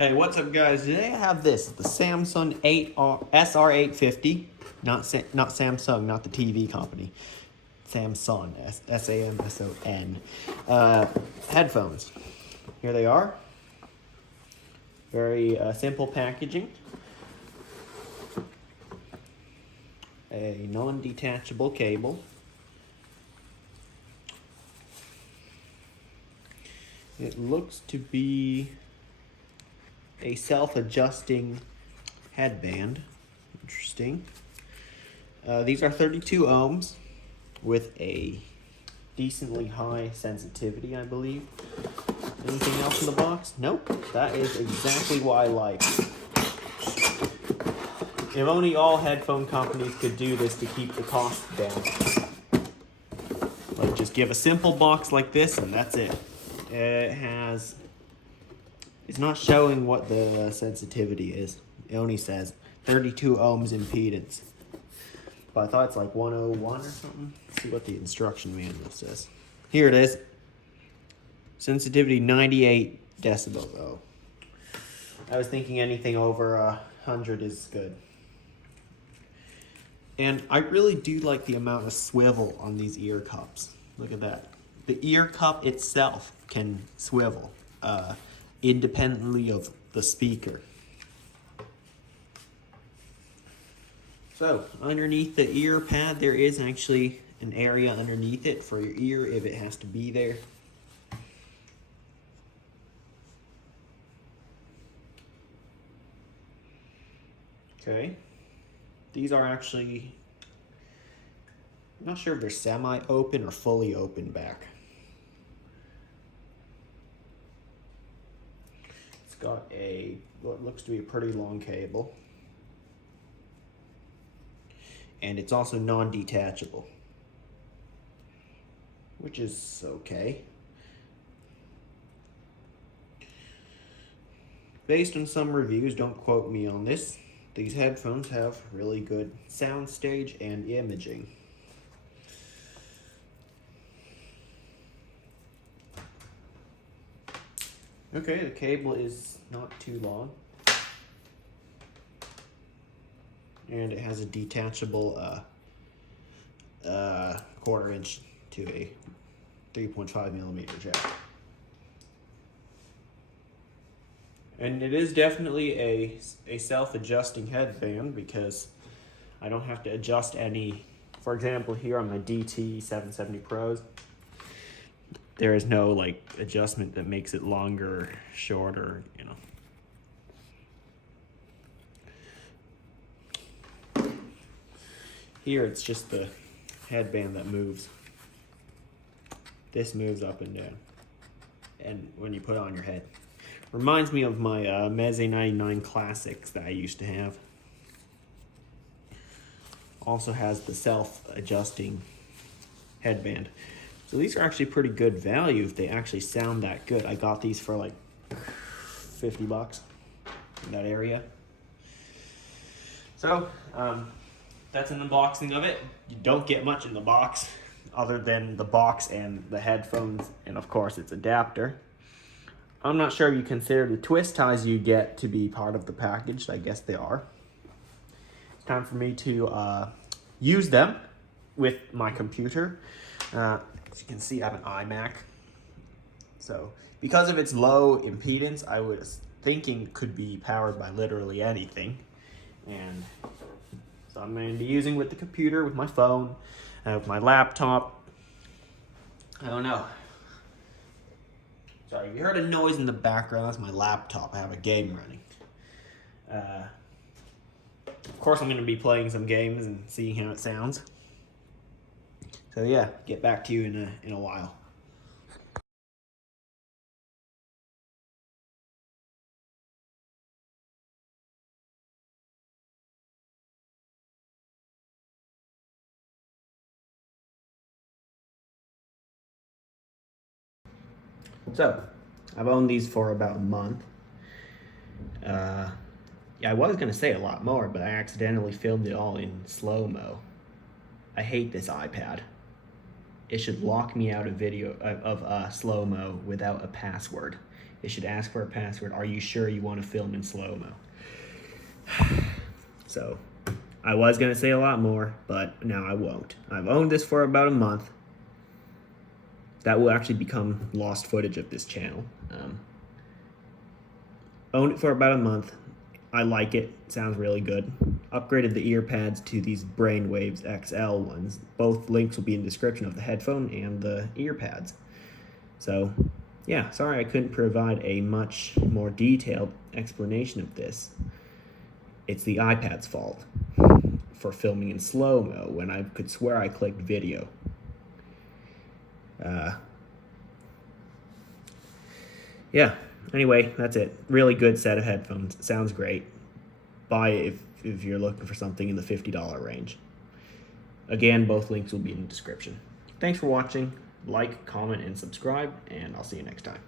Hey, what's up, guys? Today I have this, the Samsung SR850, not Samsung, not the TV company. Samsung, S-A-M-S-O-N. Headphones. Here they are. Very simple packaging. A non-detachable cable. It looks to be a self-adjusting headband. Interesting. These are 32 ohms with a decently high sensitivity, I believe. Anything else in the box? Nope. That is exactly what I like. If only all headphone companies could do this to keep the cost down. Like, just give a simple box like this and that's it. It's not showing what the sensitivity is. It only says 32 ohms impedance. But I thought it's like 101 or something. Let's see what the instruction manual says. Here it is. Sensitivity 98 decibels. Oh. I was thinking anything over 100 is good. And I really do like the amount of swivel on these ear cups. Look at that. The ear cup itself can swivel independently of the speaker. So underneath the ear pad, there is actually an area underneath it for your ear if it has to be there. Okay. These are actually, I'm not sure if they're semi-open or fully open back. It's got what looks to be a pretty long cable. And it's also non-detachable, which is okay. Based on some reviews, don't quote me on this, these headphones have really good sound stage and imaging. Okay, the cable is not too long. And it has a detachable 1/4 inch to a 3.5 millimeter jack. And it is definitely a self-adjusting headband because I don't have to adjust any. For example, here on my DT770 Pros, there is no like adjustment that makes it longer, shorter, you know. Here it's just the headband that moves. This moves up and down. And when you put it on your head. Reminds me of my Meze 99 Classics that I used to have. Also has the self-adjusting headband. So these are actually pretty good value if they actually sound that good. I got these for like 50 bucks in that area. So, that's an unboxing of it. You don't get much in the box other than the box and the headphones and of course its adapter. I'm not sure if you consider the twist ties you get to be part of the package. I guess they are. It's time for me to use them with my computer. As you can see, I have an iMac. So because of its low impedance, I was thinking it could be powered by literally anything. And so I'm going to be using with the computer, with my phone, with my laptop. I don't know. Sorry, if you heard a noise in the background, that's my laptop. I have a game running. Of course, I'm going to be playing some games and seeing how it sounds. So yeah, get back to you in a while. So, I've owned these for about a month. Yeah, I was gonna say a lot more, but I accidentally filmed it all in slow-mo. I hate this iPad. It should lock me out of video of slow-mo without a password. it should ask for a password. Are you sure you want to film in slow-mo? So, I was going to say a lot more, but now I won't. I've owned this for about a month. That will actually become lost footage of this channel. Owned it for about a month. I like it. Sounds really good. Upgraded the EARPADS to these Brainwaves XL ones. Both links will be in the description of the headphone and the EARPADS. So, yeah, sorry I couldn't provide a much more detailed explanation of this. It's the iPad's fault for filming in slow-mo when I could swear I clicked video. Yeah, anyway, that's it. Really good set of headphones. Sounds great. Buy it if you're looking for something in the $50 range. Again, both links will be in the description. Thanks for watching. Like, comment, and subscribe, and I'll see you next time.